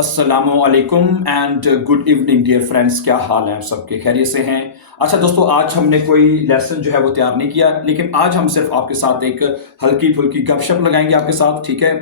अस्सलामुअलैकुम and good evening dear friends. क्या हाल है आप सबके? खैरियत से हैं? अच्छा दोस्तों, आज हमने कोई लेसन जो है वो तैयार नहीं किया, लेकिन आज हम सिर्फ आपके साथ एक हल्की फुल्की गपशप लगाएंगे आपके साथ, ठीक है?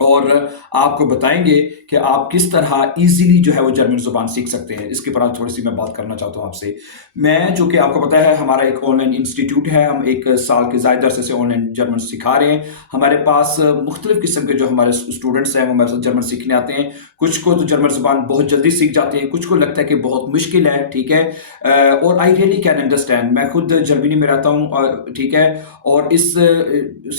और आपको बताएंगे कि आप किस तरह इजीली जो है वो जर्मन ज़ुबान सीख सकते हैं। इसके ऊपर आज थोड़ी-सी मैं बात करना चाहता हूँ आपसे। मैं, जो कि आपको पता है, हमारा एक ऑनलाइन इंस्टीट्यूट है। हम 1 साल के ज़ायद अरसे से ऑनलाइन जर्मन सिखा रहे हैं। हमारे पास मुख्तलिफ़ किस्म के जो हमारे स्टूडेंट्स हैं, वो हमारे साथ जर्मन सीखने आते हैं। कुछ को तो जर्मन ज़ुबान बहुत जल्दी सीख जाते हैं, कुछ को लगता है कि बहुत मुश्किल है, ठीक है? और आई रियली कैन अंडरस्टैंड। मैं खुद जर्मनी में रहता हूँ, ठीक है? और इस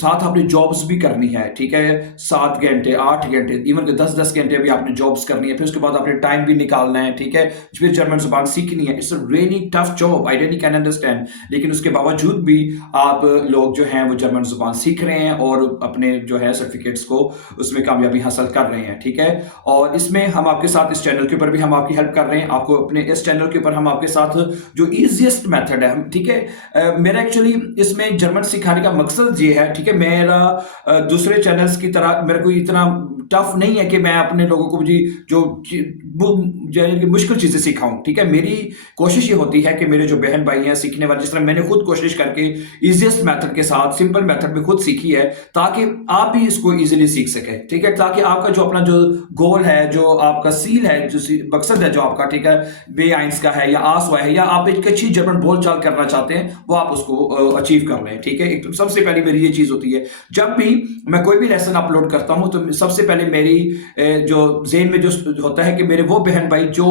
साथ आपने जॉब्स भी करनी है, ठीक है? 7 घंटे, 8 घंटे, इवन के 10-10 घंटे भी आपने जॉब्स करनी है, फिर उसके बाद आपने टाइम भी निकालना है, ठीक है? फिर जर्मन ज़ुबान सीखनी है। It's a really tough job, I really can understand. लेकिन उसके बावजूद भी आप लोग जो हैं वो जर्मन ज़ुबान सीख रहे हैं और अपने जो है सर्टिफिकेट्स को उसमें कामयाबी हासिल कर रहे हैं, ठीक है? और इसमें हम आपके साथ, इस चैनल के ऊपर भी हम आपकी हेल्प कर रहे हैं। आपको अपने इस चैनल के ऊपर हम आपके साथ जो ईज़ीएस्ट मेथड है, ठीक है? मेरा एक्चुअली इसमें जर्मन सिखाने का मकसद ये है, ठीक है? मेरा दूसरे चैनल्स की तरह मेरा कोई इतना टफ नहीं है कि मैं अपने लोगों को जी जो मुश्किल चीज़ें सिखाऊं, ठीक है? मेरी कोशिश ये होती है कि मेरे जो बहन भाई हैं सीखने वाले, जिस तरह मैंने खुद कोशिश करके इजीएस्ट मेथड के साथ, सिंपल मेथड में खुद सीखी है, ताकि आप भी इसको इजीली सीख सकें, ठीक है? ताकि आपका जो अपना जो गोल है, जो आपका सील है, जो मकसद है जो आपका, ठीक है, बे आइंस का है या आसवा है, या आप एक अच्छी जर्मन बोलचाल करना चाहते हैं, वो आप उसको अचीव कर लें, ठीक है? एक तो सबसे पहली मेरी ये चीज़ होती है, जब भी मैं कोई भी लेसन अपलोड करता हूं तो सबसे पहले मेरी जो ज़हन में जो होता है कि मेरे वो बहन भाई जो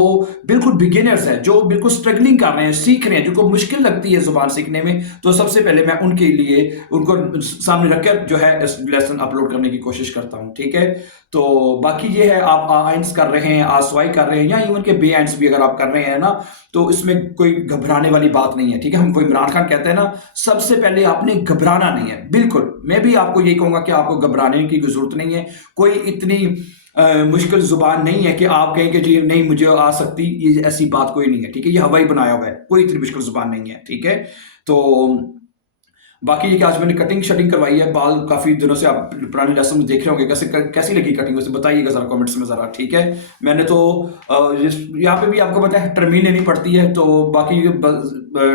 बिल्कुल बिगिनर्स हैं, जो बिल्कुल स्ट्रगलिंग कर रहे हैं, सीख रहे हैं, जिनको मुश्किल लगती है ज़ुबान सीखने में, तो सबसे पहले मैं उनके लिए उनको सामने रखकर जो है लेसन अपलोड करने की कोशिश करता हूं, ठीक है? तो बाकी ये है, आप आइंस कर रहे हैं, आसवाई कर रहे हैं, या इवन के बे आइंस भी अगर आप कर रहे हैं ना, तो इसमें कोई घबराने वाली बात नहीं है, ठीक है? हम वो इमरान खान कहते हैं ना, सबसे पहले आपने घबराना नहीं है। बिल्कुल, मैं भी आपको यही कहूंगा कि आपको घबराने की जरूरत नहीं है। कोई इतनी मुश्किल जुबान नहीं है कि आप कहें कि जी नहीं मुझे आ सकती, ये ऐसी बात कोई नहीं है, ठीक है? ये हवाई बनाया हुआ है, कोई इतनी मुश्किल जुबान नहीं है, ठीक है? तो बाकी ये कि आज मैंने कटिंग शटिंग करवाई है, बाल काफ़ी दिनों से आप पुराने लेसन में देख रहे होंगे, कैसी लगी कटिंग, उसे बताइएगा ज़रा कमेंट्स में ज़रा, ठीक है? मैंने तो यहाँ पे भी आपको पता है टर्मीन लेनी पड़ती है, तो बाकी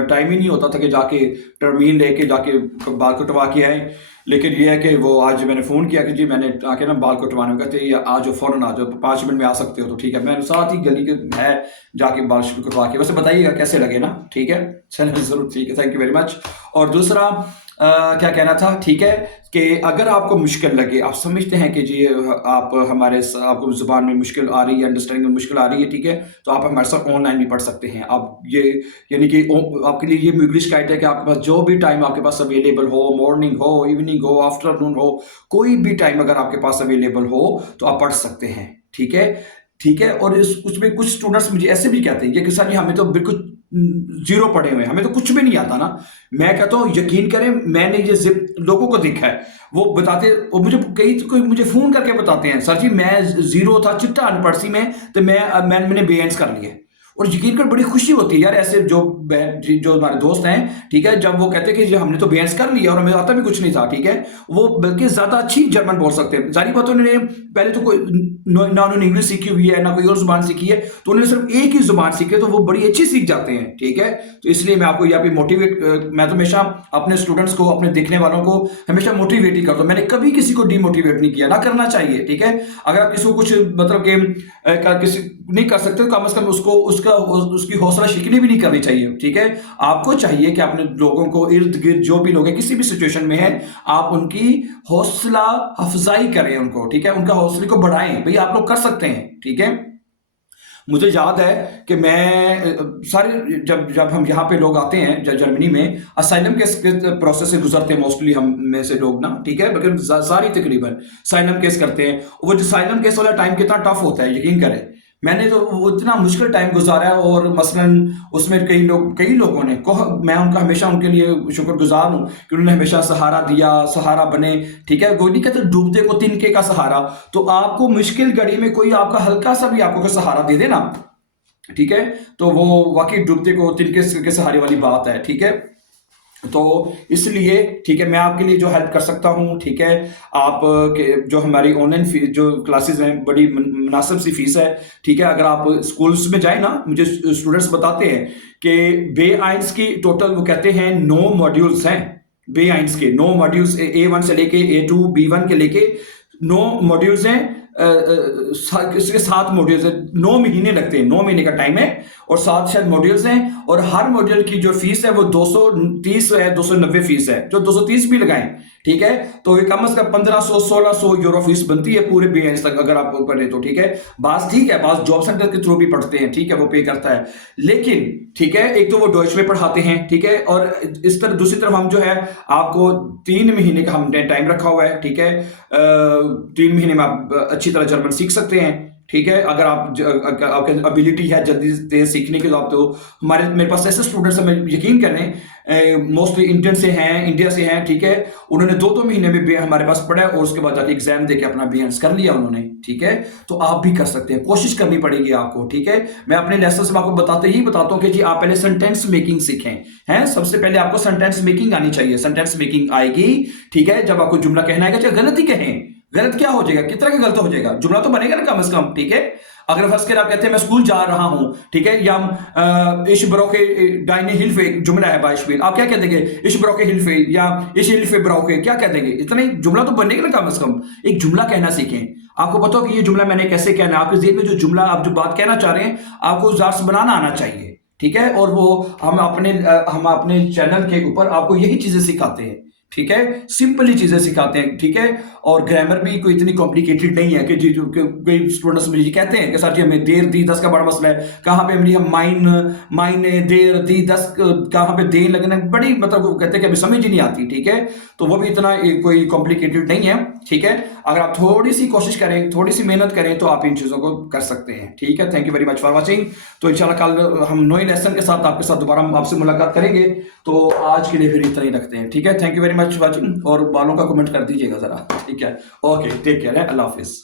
टाइम ही नहीं होता था कि जाके टर्मीन लेके जाके बाल कटवा के आए। लेकिन ये है कि वो आज मैंने फ़ोन किया कि जी मैंने आके ना बाल कटवाने, कहते ये आ जाओ, फ़ौरन आ जाओ, 5 मिनट में आ सकते हो, तो ठीक है, मैं साथ ही गली के है, जाके बाल कटवा के। वैसे बताइएगा कैसे लगे ना, ठीक है? चलिए ज़रूर, ठीक है, थैंक यू वेरी मच। और दूसरा क्या कहना था, ठीक है, कि अगर आपको मुश्किल लगे, आप समझते हैं कि जी आप आपको ज़ुबान में मुश्किल आ रही है, अंडरस्टैंडिंग में मुश्किल आ रही है, ठीक है, तो आप हमारे साथ ऑनलाइन भी पढ़ सकते हैं। आप ये, यानी कि आपके लिए ये इंग्लिश गाइड है कि आपके पास जो भी टाइम आपके पास अवेलेबल हो, मॉर्निंग हो, इवनिंग हो, आफ्टरनून हो, कोई भी टाइम अगर आपके पास अवेलेबल हो तो आप पढ़ सकते हैं, ठीक है? ठीक है? और उसमें कुछ स्टूडेंट्स मुझे ऐसे भी कहते हैं कि सर जी हमें तो बिल्कुल जीरो पढ़े हुए हैं, हमें तो कुछ भी नहीं आता ना। मैं कहता हूँ यकीन करें, मैंने ये जिप लोगों को देखा है, वो बताते, वो मुझे कोई मुझे फोन करके बताते हैं, सर जी मैं जीरो था, चिट्टा अनपढ़ सी में, तो मैंने बेएंस कर लिए। और यकीन कर बड़ी खुशी होती है यार, ऐसे जो हमारे दोस्त हैं, ठीक है, जब वो कहते हैं कि जो हमने तो बेएंस कर लिया और हमें आता भी कुछ नहीं था, ठीक है, वो बल्कि ज्यादा अच्छी जर्मन बोल सकते हैं। जारी बात, उन्होंने पहले तो कोई ना उन्होंने इंग्लिश सीखी हुई है, ना कोई और जुबान सीखी है, तो उन्होंने सिर्फ एक ही जुबान सीखी है, तो वो बड़ी अच्छी सीख जाते हैं, ठीक है? तो इसलिए मैं आपको यहाँ पे मैं तो हमेशा अपने स्टूडेंट्स को, अपने देखने वालों को हमेशा मोटिवेट ही करता हूँ। मैंने कभी किसी को डिमोटिवेट नहीं किया, ना करना चाहिए, ठीक है? अगर आप किसी को कुछ मतलब कि किसी नहीं कर सकते, तो कम से कम उसकी हौसला शिकनी भी नहीं करनी चाहिए, ठीक है? आपको चाहिए कि अपने लोगों को, इर्द गिर्द जो भी लोग हैं, किसी भी सिचुएशन में है, आप उनकी हौसला अफजाई करें उनको, ठीक है? उनका हौसले को बढ़ाएं, भाई आप लोग कर सकते हैं, ठीक है? मुझे याद है कि मैं सारे जब जब हम यहाँ पे लोग आते हैं जर्मनी में, असाइलम केस के प्रोसेस से गुजरते हैं मोस्टली हम में से लोग ना, ठीक है, लेकिन सारी तकरीबन साइलम केस करते हैं। वो जो साइलम केस वाला टाइम कितना टफ होता है, यकीन करें, मैंने तो वो इतना मुश्किल टाइम गुजारा है। और मसलन उसमें कई लोगों ने मैं उनका हमेशा उनके लिए शुक्रगुजार हूँ कि उन्होंने हमेशा सहारा दिया, सहारा बने, ठीक है? वो नहीं कहते डूबते को तिनके का सहारा, तो आपको मुश्किल घड़ी में कोई आपका हल्का सा भी आपको कोई सहारा दे दे ना, ठीक है, तो वो वाकई डूबते को तिनके के सहारे वाली बात है, ठीक है? तो इसलिए ठीक है, मैं आपके लिए जो हेल्प कर सकता हूँ, ठीक है, आप जो हमारी ऑनलाइन फीस जो क्लासेस हैं, बड़ी मुनासिब सी फीस है, ठीक है। अगर आप स्कूल्स में जाए ना, मुझे स्टूडेंट्स बताते हैं कि बे आइंस की टोटल वो कहते हैं 9 मॉड्यूल्स हैं, बे आइंस के 9 मॉड्यूल्स, A1 से लेके A2 B1 के लेके 9 मॉड्यूल्स हैं। इसके 7 मॉड्यूल्स हैं, 9 महीने लगते हैं, 9 महीने का टाइम है और 7 शायद मॉड्यूल्स हैं, और हर मॉड्यूल की जो फीस है वो 230 है, 290 फीस है, जो 230 भी लगाएं, ठीक है। तो ये कम से कम 1500-1600 यूरो फीस बनती है पूरे बीएस तक अगर आप पढ़े तो, ठीक है। बास ठीक है, बास जॉब सेंटर के थ्रू भी पढ़ते हैं, ठीक है, वो पे करता है, लेकिन ठीक है, एक तो वो डॉइच में पढ़ाते हैं, ठीक है, और इस तरह दूसरी तरफ हम जो है आपको 3 महीने का हमने टाइम रखा हुआ है, ठीक है। 3 महीने में आप अच्छी तरह जर्मन सीख सकते हैं, ठीक है। अगर आपके एबिलिटी है जल्दी से सीखने के, तो आप तो मेरे पास ऐसे स्टूडेंट्स हैं, मैं यकीन करें मोस्टली इंडियन से हैं, इंडिया से हैं, ठीक है। उन्होंने 2-2 महीने में हमारे पास पढ़ा और उसके बाद जाके एग्जाम देके अपना बीएस कर लिया उन्होंने, ठीक है। तो आप भी कर सकते हैं, कोशिश करनी पड़ेगी आपको, ठीक है। मैं अपने लेसन में आपको बताता हूँ कि जी आप पहले सेंटेंस मेकिंग सीखें, हैं। सबसे पहले आपको सेंटेंस मेकिंग आनी चाहिए, सेंटेंस मेकिंग आएगी, ठीक है। जब आपको जुमला कहना आएगा, चाहे गलत ही कहें, गलत क्या हो जाएगा, कितना का गलत हो जाएगा, जुमला तो बनेगा ना कम से कम, ठीक है। अगर फर्स्ट कर आप कहते हैं मैं स्कूल जा रहा हूं, ठीक है, या इश ब्रोके डाइने हिल्फे जुमला है बाइशफिल, आप क्या कह देंगे, इश ब्रोके हिल्फे या इश हिल्फे ब्रोके, क्या कह देंगे, इतना ही जुमला तो बनेगा ना कम से कम। एक जुमला कहना सीखें, आपको पता हो कि ये जुमला मैंने कैसे कहना है, आपके जेब में जो जुमला आप जो बात कहना चाह रहे हैं आपको उस जात से बनाना आना चाहिए, ठीक है। और वो हम अपने चैनल के ऊपर आपको यही चीजें सिखाते हैं, ठीक है, सिंपली चीजें सिखाते हैं, ठीक है। और ग्रामर भी कोई इतनी कॉम्प्लिकेटेड नहीं है कि जी कोई स्टूडेंट्स मुझे कहते हैं कि सर जी हमें देर दी दस का बड़ा मसला है, कहाँ पे हम माइने देर दी दस कहाँ पे देर लगना, बड़ी मतलब वो कहते हैं कि अभी समझ ही नहीं आती, ठीक है। तो वो भी इतना कोई कॉम्प्लिकेटेड नहीं है, ठीक है। अगर आप थोड़ी सी कोशिश करें, थोड़ी सी मेहनत करें तो आप इन चीजों को कर सकते हैं, ठीक है। Thank you very much for watching. तो इंशाल्लाह कल हम नए लेसन के साथ आपके साथ दोबारा आपसे मुलाकात करेंगे। तो आज के लिए फिर इतना ही रखते हैं, ठीक है। Thank you very much watching, और बालों का कमेंट कर दीजिएगा जरा, ठीक है। ओके, टेक केयर है, अल्लाह हाफिज।